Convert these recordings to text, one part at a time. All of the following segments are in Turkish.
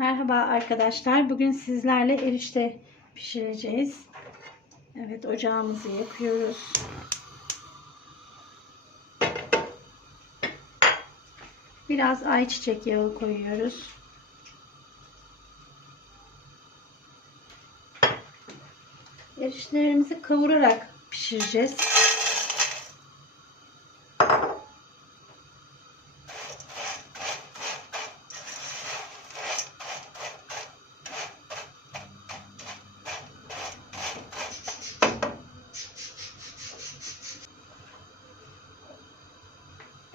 Merhaba arkadaşlar. Bugün sizlerle erişte pişireceğiz. Evet ocağımızı yakıyoruz. Biraz ayçiçek yağı koyuyoruz. Eriştelerimizi kavurarak pişireceğiz.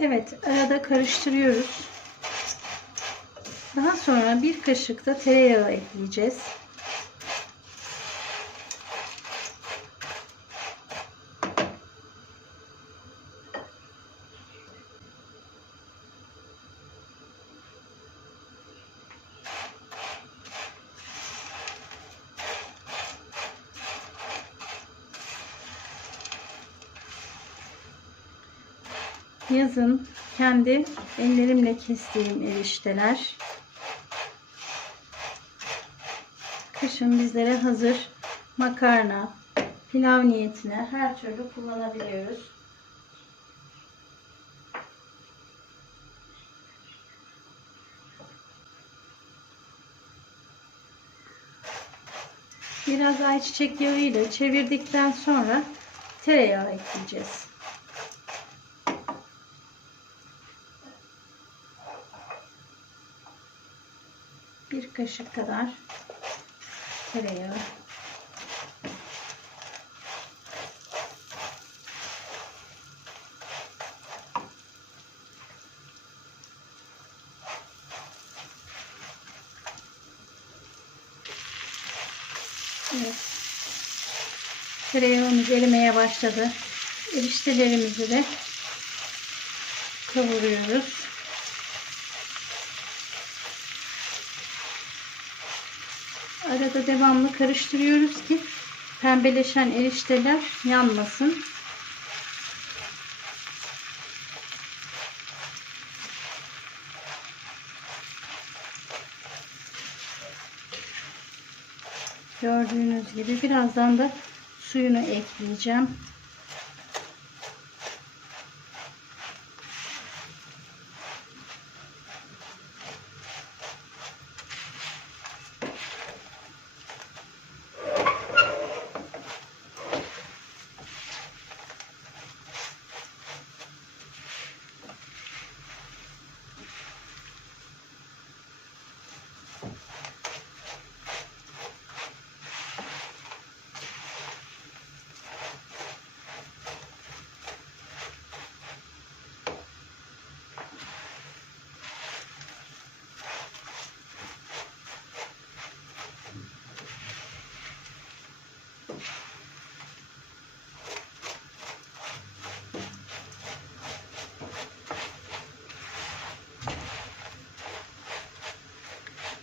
Evet, arada karıştırıyoruz. Daha sonra bir kaşık da tereyağı ekleyeceğiz. Yazın kendi ellerimle kestiğim erişteler. Kışın bizlere hazır makarna, pilav niyetine her türlü kullanabiliyoruz. Biraz ayçiçek yağı ile çevirdikten sonra tereyağı ekleyeceğiz. Bir kaşık kadar tereyağı. Evet. Tereyağımız erimeye başladı. Eriştelerimizi de kavuruyoruz. Arada devamlı karıştırıyoruz ki pembeleşen erişteler yanmasın. Gördüğünüz gibi birazdan da suyunu ekleyeceğim.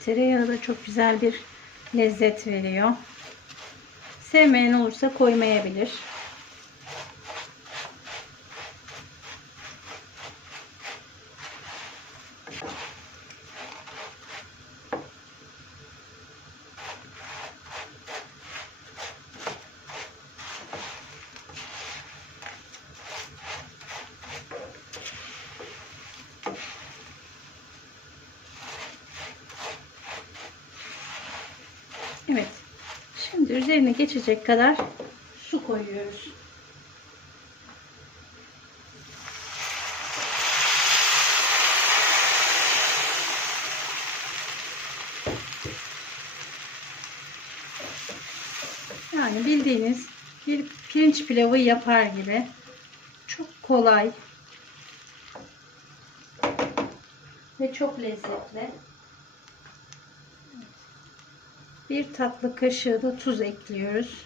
Tereyağı da çok güzel bir lezzet veriyor. Sevmeyen olursa koymayabilir. Evet. Şimdi üzerine geçecek kadar su koyuyoruz. Yani bildiğiniz bir pirinç pilavı yapar gibi. Çok kolay. Ve çok lezzetli. Bir tatlı kaşığı da tuz ekliyoruz.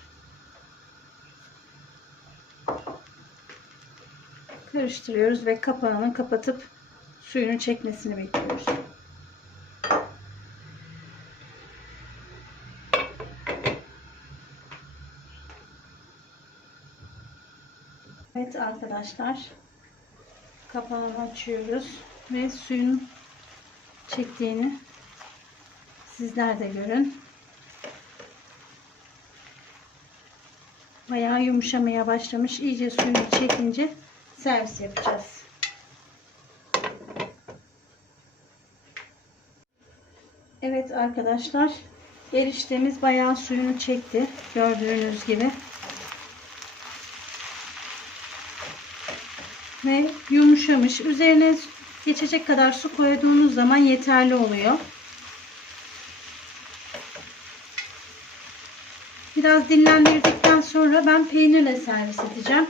Karıştırıyoruz ve kapağını kapatıp suyunu çekmesini bekliyoruz. Evet arkadaşlar kapağını açıyoruz ve suyun çektiğini Sizler de görün. Bayağı yumuşamaya başlamış. İyice suyunu çekince servis yapacağız. Evet arkadaşlar. Eriştemiz bayağı suyunu çekti. Gördüğünüz gibi. Ve yumuşamış. Üzerine geçecek kadar su koyduğunuz zaman yeterli oluyor. Biraz dinlendirdikten sonra ben peynirle servis edeceğim.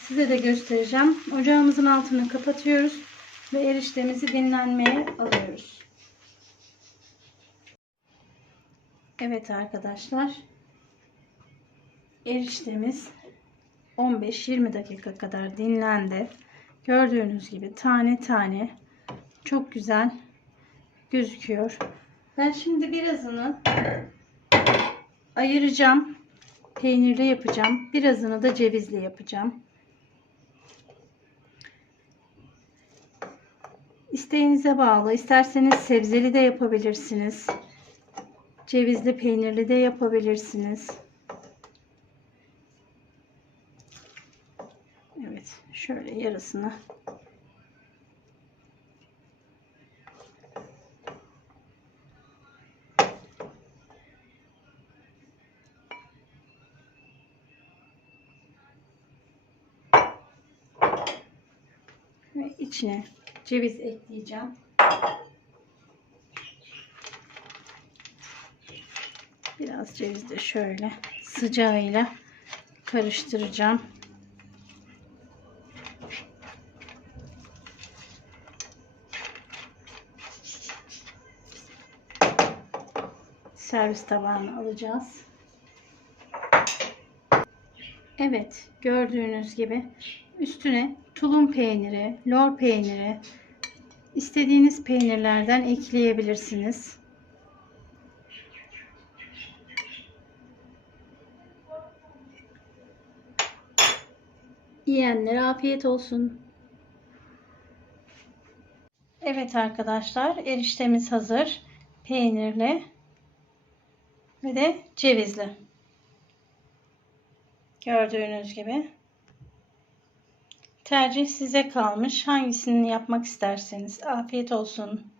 Size de göstereceğim. Ocağımızın altını kapatıyoruz ve eriştemizi dinlenmeye alıyoruz. Evet arkadaşlar. Eriştemiz 15-20 dakika kadar dinlendi. Gördüğünüz gibi tane tane çok güzel gözüküyor. Ben şimdi birazını ayıracağım. Peynirli yapacağım. Birazını da cevizli yapacağım. İsteğinize bağlı. İsterseniz sebzeli de yapabilirsiniz. Cevizli peynirli de yapabilirsiniz. Evet, şöyle yarısını ve içine ceviz ekleyeceğim. Biraz ceviz de şöyle sıcağıyla karıştıracağım. Servis tabağına alacağız. Evet, gördüğünüz gibi üstüne tulum peyniri, lor peyniri, istediğiniz peynirlerden ekleyebilirsiniz. Yiyenlere afiyet olsun. Evet arkadaşlar, eriştemiz hazır. Peynirli ve de cevizli. Gördüğünüz gibi. Tercih size kalmış. Hangisini yapmak isterseniz. Afiyet olsun.